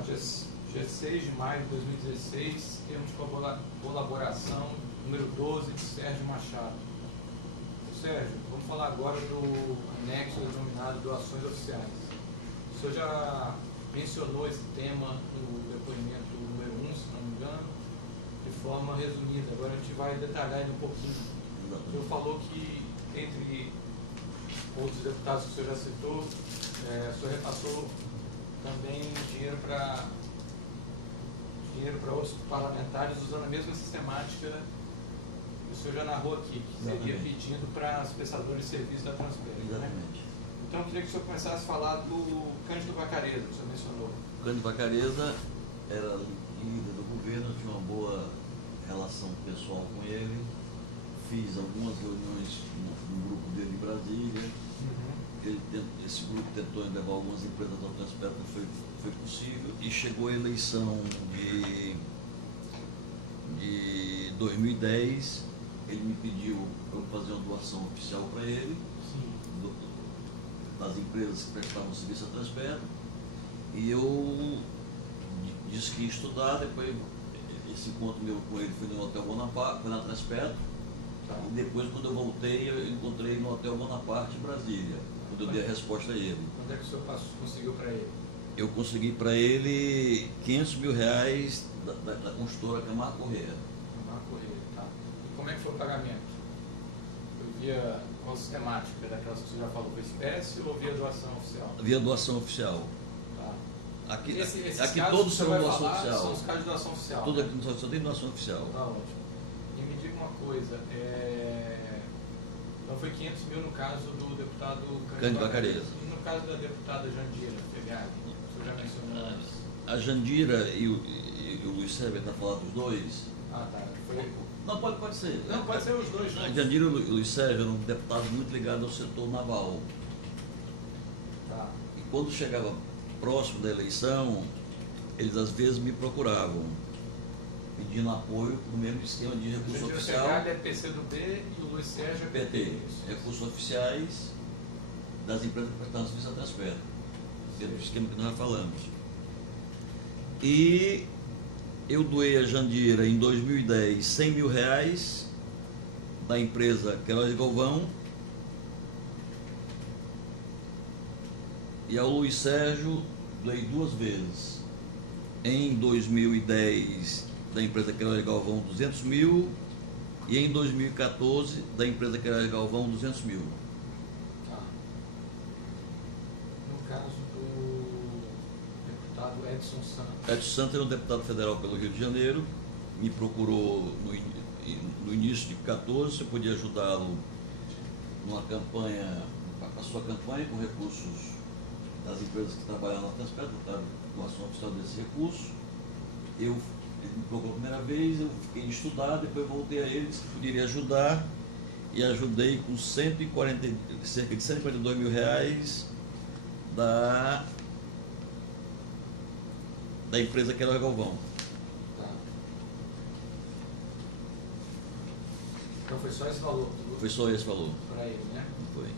dia 6 de maio de 2016, temos colaboração número 12 de Sérgio Machado. Sérgio, vamos falar agora do anexo denominado doações oficiais. O senhor já mencionou esse tema no depoimento número 1, se não me engano, de forma resumida. Agora a gente vai detalhar ele um pouquinho. O senhor falou que, entre outros deputados que o senhor já citou, o senhor repassou também dinheiro para outros parlamentares usando a mesma sistemática que o senhor já narrou aqui, que seria pedindo para os prestadores de serviço da Transpetro. Exatamente. Né? Então eu queria que o senhor começasse a falar do Cândido Vacareza, que o senhor mencionou. O Cândido Vacareza era líder do governo, tinha uma boa relação pessoal com ele, fiz algumas reuniões no grupo dele em Brasília. Esse grupo tentou levar algumas empresas ao Transpetro, foi possível, e chegou a eleição de 2010, ele me pediu para eu fazer uma doação oficial para ele, das empresas que prestavam serviço a Transpetro, e eu disse que ia estudar. Depois esse encontro meu com ele foi no Hotel Bonaparte, foi na Transpetro, e depois, quando eu voltei, eu encontrei no Hotel Bonaparte, em Brasília, quando eu dei a resposta a ele. Quando é que o senhor conseguiu para ele? Eu consegui para ele R$500 mil da construtora Camargo Corrêa. Camargo Corrêa, tá. E como é que foi o pagamento? Foi via qual sistemática daquelas que você já falou? Foi espécie ou via doação oficial? Via doação oficial. Tá. Aqui esses todos são doação oficial. São os casos de doação oficial. Tudo né? aqui só tem doação oficial. Tá ótimo. E me diga uma coisa, então foi 500 mil no caso do deputado Cândido Vacareza. E no caso da deputada Jandira Fegali, o senhor já mencionou antes? A Jandira e o Luiz Sérgio está falando dos dois? Ah, tá. Não, pode ser. Não, pode ser os dois. A Jandira e o Luiz Sérgio eram deputados muito ligados ao setor naval. Tá. E quando chegava próximo da eleição, eles às vezes me procuravam, pedindo apoio no mesmo esquema de recurso oficial. A é PCdoB e o Luiz Sérgio é PT. Recursos oficiais das empresas que prestavam serviço a Transpetro, dentro do esquema que nós já falamos. E eu doei a Jandira em 2010 R$100 mil da empresa Queiroz Galvão, e ao Luiz Sérgio doei 2 vezes. Em 2010 da empresa Queiroz Galvão 200 mil e em 2014 da empresa Queiroz Galvão 200 mil. Tá. No caso do deputado Edson Santos. Edson Santos era um deputado federal pelo Rio de Janeiro, me procurou no início de 2014 se eu podia ajudá-lo numa campanha, a sua campanha com recursos das empresas que trabalham na Transpetro, doação oficial desse recurso. Ele me procurou a primeira vez, eu fiquei de estudar, depois voltei a ele, disse que poderia ajudar, e ajudei com cerca de R$142 mil da empresa Queiroz Galvão. Tá. Então foi só esse valor? Foi só esse valor. Para ele, né? Foi.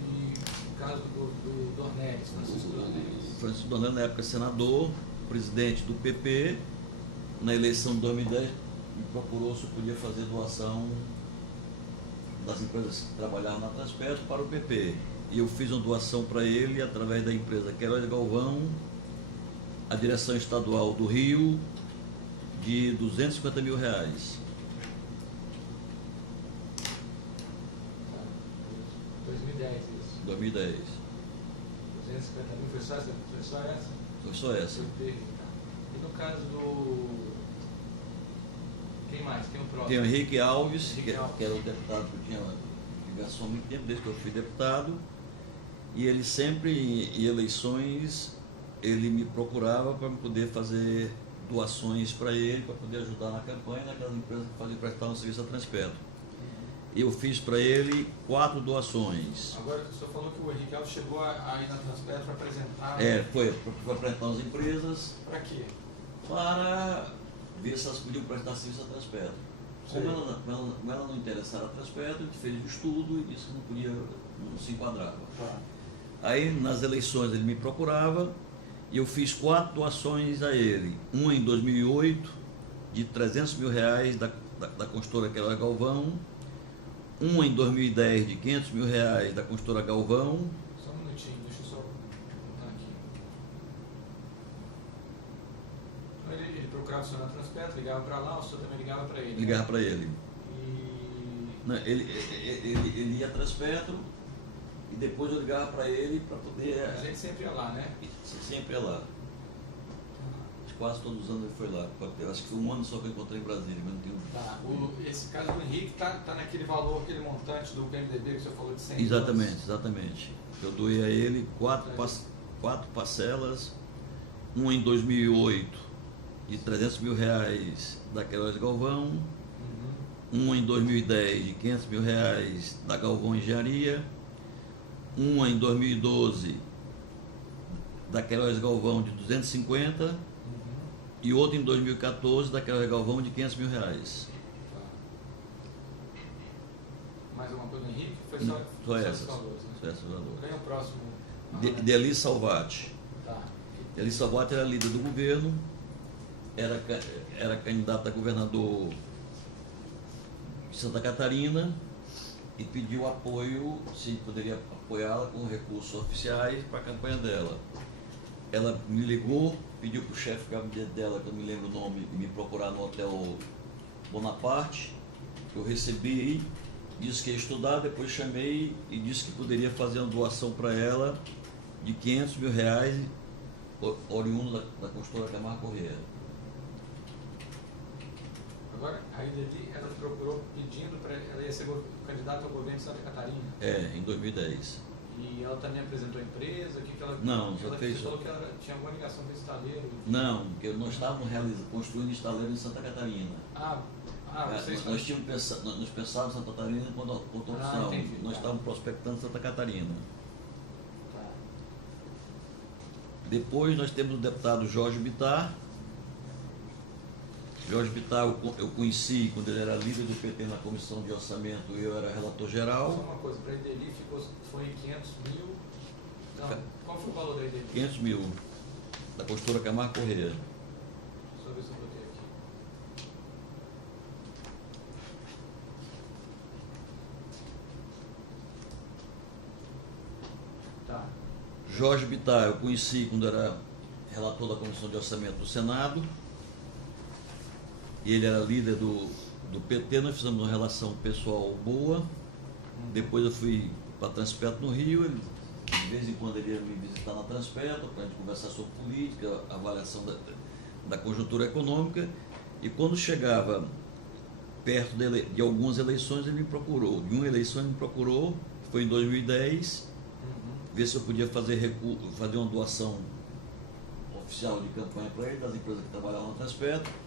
E o caso do Dornelles, Francisco Dornelles? Francisco Dornelles, na época senador, presidente do PP, na eleição de 2010, me procurou se eu podia fazer doação das empresas que trabalhavam na Transpetro para o PP. E eu fiz uma doação para ele através da empresa Queiroz Galvão, a direção estadual do Rio, de R$250 mil. 2010 isso. 2010. 250 mil, foi só essa? Foi só essa. E no caso do... Quem mais? Quem é o próximo? Tem o Henrique Alves, Henrique que Alves. era o deputado que eu tinha ligação há muito tempo, desde que eu fui deputado. E ele sempre, em eleições, ele me procurava para poder fazer doações para ele, para poder ajudar na campanha naquelas empresas que prestavam serviço a Transpetro. Eu fiz para ele 4 doações. Agora, o senhor falou que o Henrique Alves chegou a ir na Transpetro para apresentar... Foi para apresentar as empresas. Para quê? Para ver se elas podiam prestar serviço a Transpetro. Como ela não interessava a Transpetro, a gente fez o estudo e disse que não se enquadrava. Tá. Aí nas eleições ele me procurava e eu fiz 4 doações a ele. Uma em 2008 de R$300 mil da construtora Queiroz Galvão, uma em 2010 de R$500 mil da construtora Galvão. Só um minutinho, deixa eu só botar aqui. Então ele procurava o senhor na Transpetro, ligava para lá, o senhor também ligava para ele. Ligava para ele. E... Não, ele ia a Transpetro e depois eu ligava para ele para poder. A gente sempre ia lá, né? Sempre ia lá. Quase todos os anos ele foi lá. Eu acho que foi um ano só que eu encontrei em Brasília, mas não tenho. Tá. Esse caso do Henrique tá naquele valor, aquele montante do PMDB que o senhor falou de 100 Exatamente, milhões. exatamente. Eu doei a ele 4 parcelas, uma em 2008 de R$300 mil da Queiroz Galvão, uma em 2010 de R$500 mil da Galvão Engenharia, uma em 2012 da Queiroz Galvão de 250 e outra em 2014 da Queiroz Galvão de R$500 mil. Tá. Mais alguma coisa do Henrique? Foi só essas. Valores, né? Só esses valores. Quem é o próximo? Deli Salvati. Tá. Deli Salvati era líder do governo, era candidato a governador de Santa Catarina e pediu apoio, se poderia apoiá-la com recursos oficiais para a campanha dela. Ela me ligou, pediu para o chefe de gabinete dela, que eu não me lembro o nome, me procurar no Hotel Bonaparte. Eu recebi, disse que ia estudar, depois chamei e disse que poderia fazer uma doação para ela de R$500 mil, oriundo da construtora Camargo Corrêa. Agora, aí ela procurou pedindo para ela ia ser candidata ao governo de Santa Catarina. Em 2010. E ela também apresentou a empresa? Que ela, não, ela fez. falou que ela tinha alguma ligação com o estaleiro? Não, porque nós estávamos construindo estaleiro em Santa Catarina. Vocês nós pensávamos em Santa Catarina quanto opção. Entendi, nós estávamos prospectando Santa Catarina. Tá. Depois nós temos o deputado Jorge Bittar. Jorge Bittar eu conheci quando ele era líder do PT na comissão de orçamento e eu era relator geral. Só uma coisa, para a Ideli foi 500 mil. Não, qual foi o valor da Ideli? 500 mil, da construtora Camargo Corrêa. Só ver se eu botei aqui. Tá. Jorge Bittar eu conheci quando era relator da comissão de orçamento do Senado. E ele era líder do PT, nós fizemos uma relação pessoal boa. Depois eu fui para a Transpetro no Rio, de vez em quando ele ia me visitar na Transpetro para a gente conversar sobre política, avaliação da conjuntura econômica. E quando chegava perto de algumas eleições, ele me procurou. De uma eleição ele me procurou, foi em 2010, ver se eu podia fazer uma doação oficial de campanha para ele, das empresas que trabalhavam na Transpetro.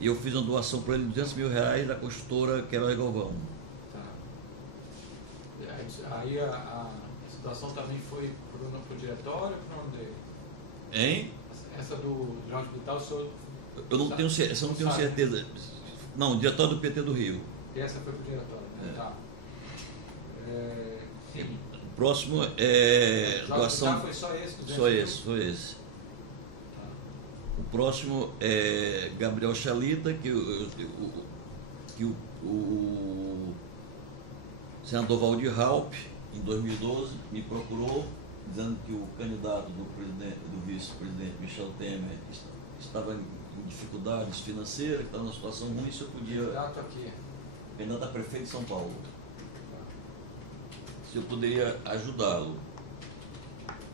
E eu fiz uma doação para ele de R$200 mil da construtora Queiroz Galvão. Tá. Aí a situação também foi para o diretório ou para o nome dele? Hein? Essa do Jorge Bittar, o senhor... Eu não tenho certeza. Não, o diretório do PT do Rio. E essa foi para o diretório, né? Tá. Sim. O próximo é doação... Bittar foi só esse? Só esse. O próximo é Gabriel Chalita, que o senador Valdir Raupp, em 2012, me procurou, dizendo que o candidato do vice-presidente Michel Temer estava em dificuldades financeiras, que estava numa situação ruim, se eu podia... Candidato a prefeito de São Paulo. Se eu poderia ajudá-lo.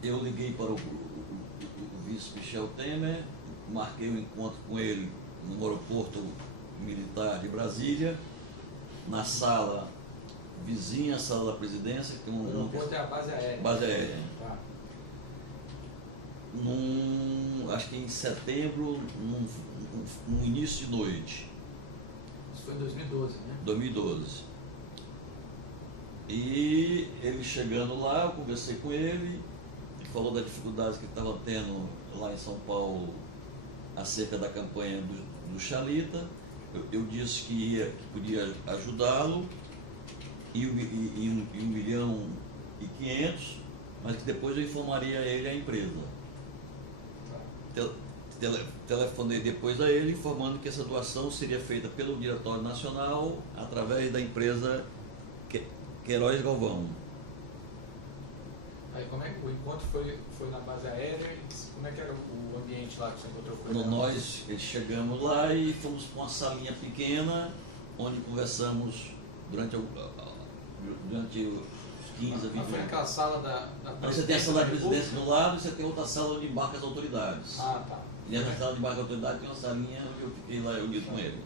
Eu liguei para o vice Michel Temer, marquei um encontro com ele no aeroporto militar de Brasília, na sala vizinha à sala da presidência, que tem o aeroporto é a base aérea. Base aérea. Tá. Acho que em setembro, no início de noite. Isso foi em 2012, né? 2012. E ele chegando lá, eu conversei com ele, falou das dificuldades que estava tendo lá em São Paulo acerca da campanha do Chalita. Eu disse que podia ajudá-lo e 1,5 milhão mas que depois eu informaria ele a empresa. Tá. Telefonei depois a ele informando que essa doação seria feita pelo Diretório Nacional através da empresa Queiroz Galvão. Aí como é que o encontro foi na base aérea? Como é que era o ambiente lá que você encontrou com ele? Nós chegamos lá e fomos para uma salinha pequena, onde conversamos durante os 15 a 20 Mas foi naquela sala da Você tem a sala da presidência do lado e você tem outra sala onde embarca as autoridades. Ah, tá. E dentro da sala de embarque da autoridade tem uma salinha onde eu fiquei lá reunido com ele.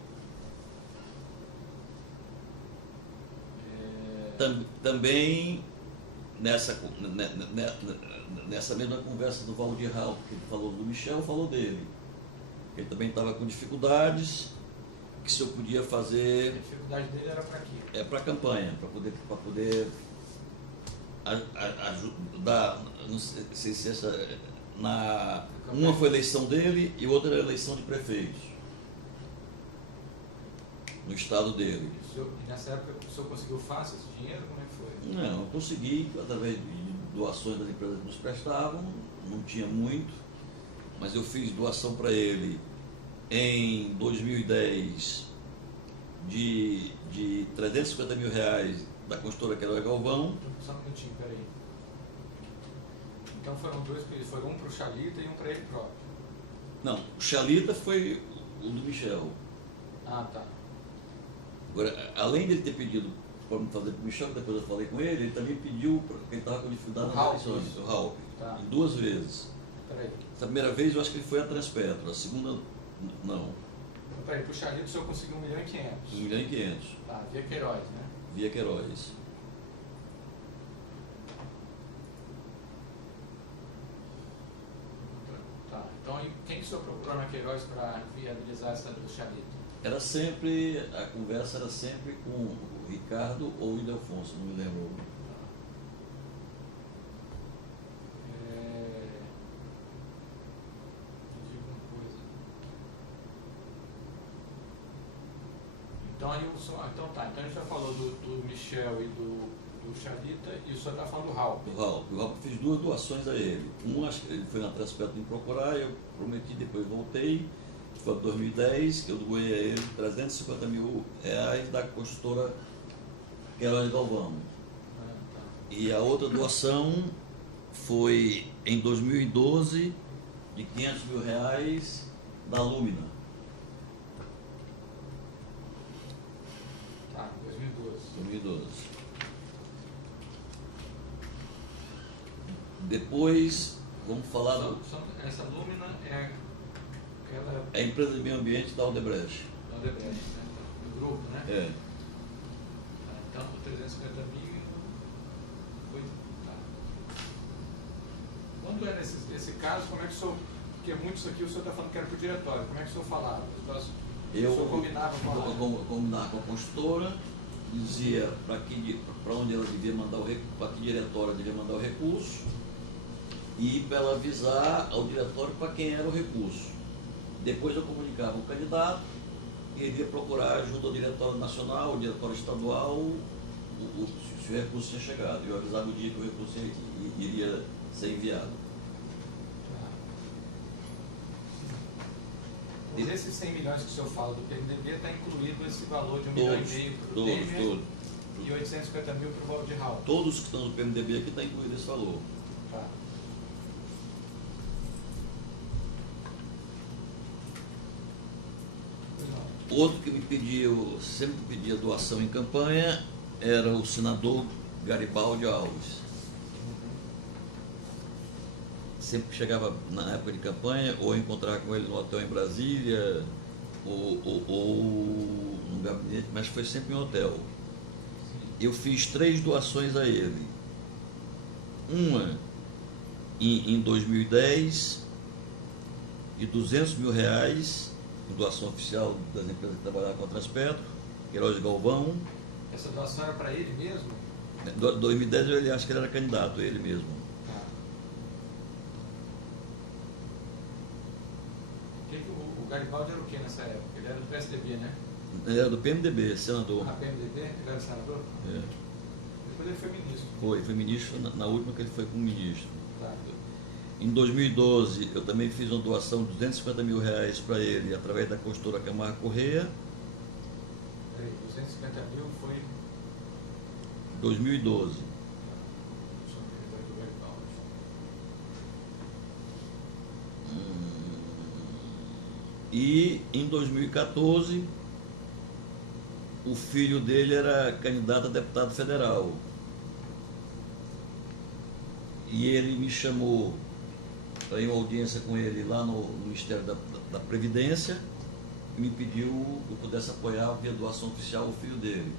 Também nessa mesma conversa do Valdir Raul, que ele falou do Michel, falou dele. Ele também estava com dificuldades, que se eu podia fazer. A dificuldade dele era para quê? É para a campanha, para poder ajudar. Não sei se essa. Uma foi a eleição dele e outra era a eleição de prefeitos no estado dele. E nessa época o senhor conseguiu fácil esse dinheiro? Como é que foi? Não, eu consegui através de doações das empresas que nos prestavam, não tinha muito, mas eu fiz doação para ele em 2010 de R$350 mil da construtora Queiroz Galvão. Só um minutinho, peraí. Então foram dois pedidos, foi um para o Chalita e um para ele próprio. Não, o Chalita foi o do Michel. Ah, tá. Agora, além dele ter pedido para me fazer para o Michel, que depois eu falei com ele também pediu, porque ele estava com dificuldade nas eleições, o Raul, tá. em 2 vezes. Peraí. Essa primeira vez eu acho que ele foi a Transpetro, a segunda não. Então, peraí, para o Chalita o senhor conseguiu 1 milhão e 500. 1 milhão e 500. Tá, via Queiroz, né? Via Queiroz. Tá, então quem que o senhor procurou na Queiroz para viabilizar essa do Chalita? A conversa era sempre com o Ricardo ou o Ildefonso, não me lembro. Então aí o senhor, então a gente já falou do Michel e do Chalita e o senhor está falando do Raul. Do Raul. O Raul fiz 2 doações a ele. Acho que ele foi na Transpetro me procurar, eu prometi, depois voltei. Foi em 2010 que eu doei a ele R$350 mil da construtora Queiroz Galvão. Tá. E a outra doação foi em 2012 de R$500 mil da Lumina. Tá, 2012. Depois, vamos falar essa Lumina é a empresa de meio ambiente da Odebrecht. Da Odebrecht, né? Do grupo, né? É. Então, o 350 mil foi. Tá. Quando era esse caso, como é que o senhor. Porque muitos aqui o senhor está falando que era para o diretório. Como é que o senhor falava? O senhor combinava com a. Combinava com a construtora, dizia para onde ela devia mandar o recurso, para que diretório devia mandar o recurso, e para ela avisar ao diretório para quem era o recurso. Depois eu comunicava o candidato e ele ia procurar ajuda ao diretório nacional, ao diretório estadual, se o recurso tinha chegado. Eu avisava o dia que o recurso iria ser enviado. Mas esses 100 milhões que o senhor fala do PMDB está incluído esse valor de 1,5 milhão para o Temer e 850 mil para o Valdir Raul. Todos que estão no PMDB aqui está incluído esse valor. Tá. Outro que me pediu, sempre pedia doação em campanha, era o senador Garibaldi Alves. Sempre que chegava na época de campanha, ou encontrar com ele no hotel em Brasília, ou no gabinete, mas foi sempre em hotel. Eu fiz 3 doações a ele. Uma em 2010, de R$200 mil, doação oficial das empresas que trabalhavam com a Transpetro, Queiroz Galvão. Essa doação era para ele mesmo? Em 2010 ele acho que ele era candidato, ele mesmo. Tá. O Garibaldi era o que nessa época? Ele era do PSDB, né? Ele era do PMDB, senador. PMDB? Ele era senador? É. depois ele foi ministro. Foi ministro na última que ele foi como ministro. Tá. Em 2012, eu também fiz uma doação de R$250 mil para ele, através da construtora Camargo Correia. Peraí, 250 mil foi 2012. do Garibaldi. E em 2014, o filho dele era candidato a deputado federal. E ele me chamou para ir uma audiência com ele lá no Ministério da Previdência e me pediu que eu pudesse apoiar via doação oficial o filho dele.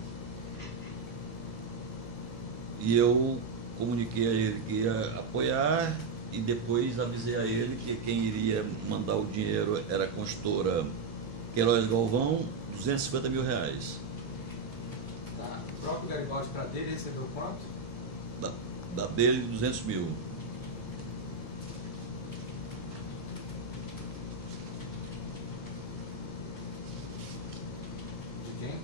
E eu comuniquei a ele que ia apoiar e depois avisei a ele que quem iria mandar o dinheiro era a consultora Queiroz Galvão, R$250 mil. Tá. O próprio Garibaldi, para dele, recebeu quanto? Da dele, 200 mil. De quem?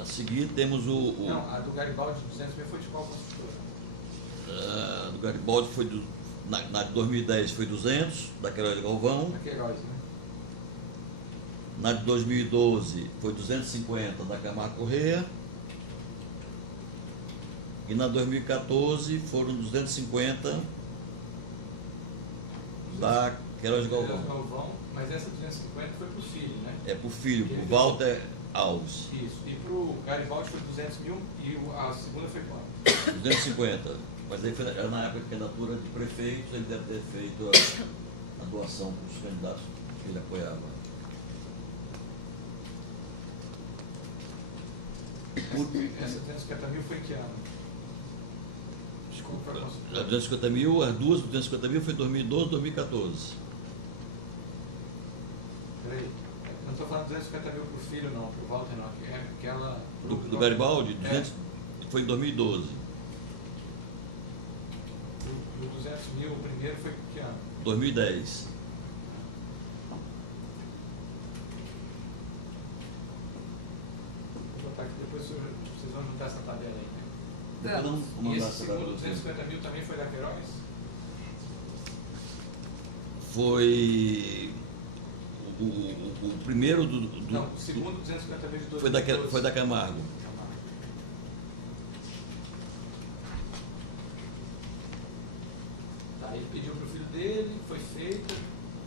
A seguir temos Não, a do Garibaldi de 200 mil foi de qual construtora? do Garibaldi foi na de 2010 foi 200, da Queiroz Galvão. Da Queiroz, né? Na de 2012 foi 250 da Camargo Correia. E na 2014 foram 250 da Queiroz Galvão. Mas essa 250 foi para o filho, né? É para o filho, para o Walter Alves. Isso. E para o Garibaldi foi 200 mil e a segunda foi quanto? 250. Mas aí era na época de candidatura de prefeito, ele deve ter feito a doação para os candidatos que ele apoiava. Essa 250 mil foi em que ano? Desculpa, A 250 mil, as duas 250 mil foi em 2012, 2014. Peraí, não estou falando 250 mil para o filho, não, para o Walter, não. É aquela. Do Garibaldi, 200, foi em 2012. O 200 mil, o primeiro foi em que ano? 2010. Vou botar aqui, depois vocês vão juntar essa tabela aí, né? Depois não E mandar esse essa segundo data. 250 mil também foi da Queiroz? Foi o primeiro do Não, o segundo 250 mil de 2012. foi da Camargo. Tá, ele pediu para o filho dele, foi feito.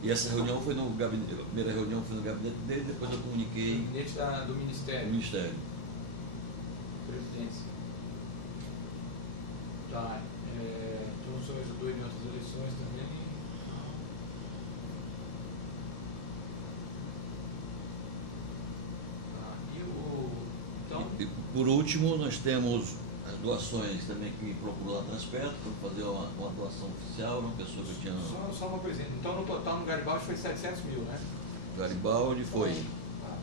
E essa reunião foi no gabinete, a primeira reunião foi no gabinete dele, depois eu comuniquei Gabinete do no Ministério. Ministério. Previdência. Tá, então o senhor ajudou em outras eleições também. Tá, então, E por último, nós temos as doações também que me procurou a Transperto para fazer uma doação oficial, uma pessoa que tinha. só uma coisinha. Então, no total, no Garibaldi foi 700 mil, né? Garibaldi foi. Tá.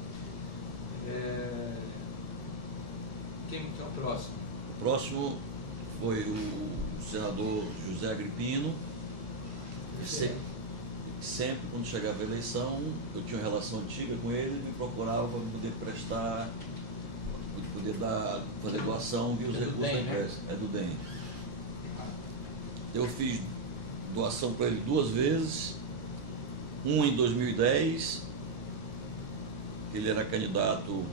Quem que é o próximo? O próximo foi o senador José Agripino, que sempre quando chegava a eleição, eu tinha uma relação antiga com ele, me procurava para poder prestar, poder fazer doação via os recursos da empresa. É do DEM. Eu fiz doação para ele 2 vezes, um em 2010, ele era candidato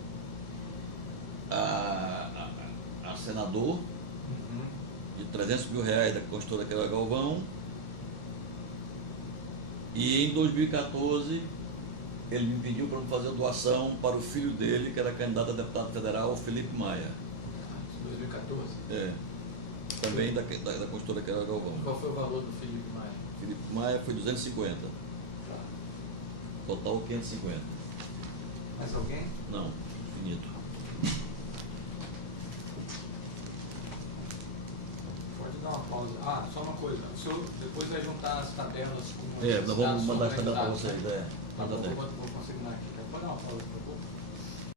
a senador, de R$300 mil da consultora Queiroz Galvão. E em 2014 ele me pediu para fazer doação para o filho dele, que era candidato a deputado federal, Felipe Maia. 2014? É. Também da consultora Queiroz Galvão. Qual foi o valor do Felipe Maia? Felipe Maia foi 250. Tá. Total 550. Mais alguém? Não, infinito. Pode dar uma pausa. Ah, só uma coisa. O senhor depois vai juntar as tabelas com Nós vamos mandar essa tabela para dados, vocês. né? Manda Vou consignar aqui. Pode dar uma pausa.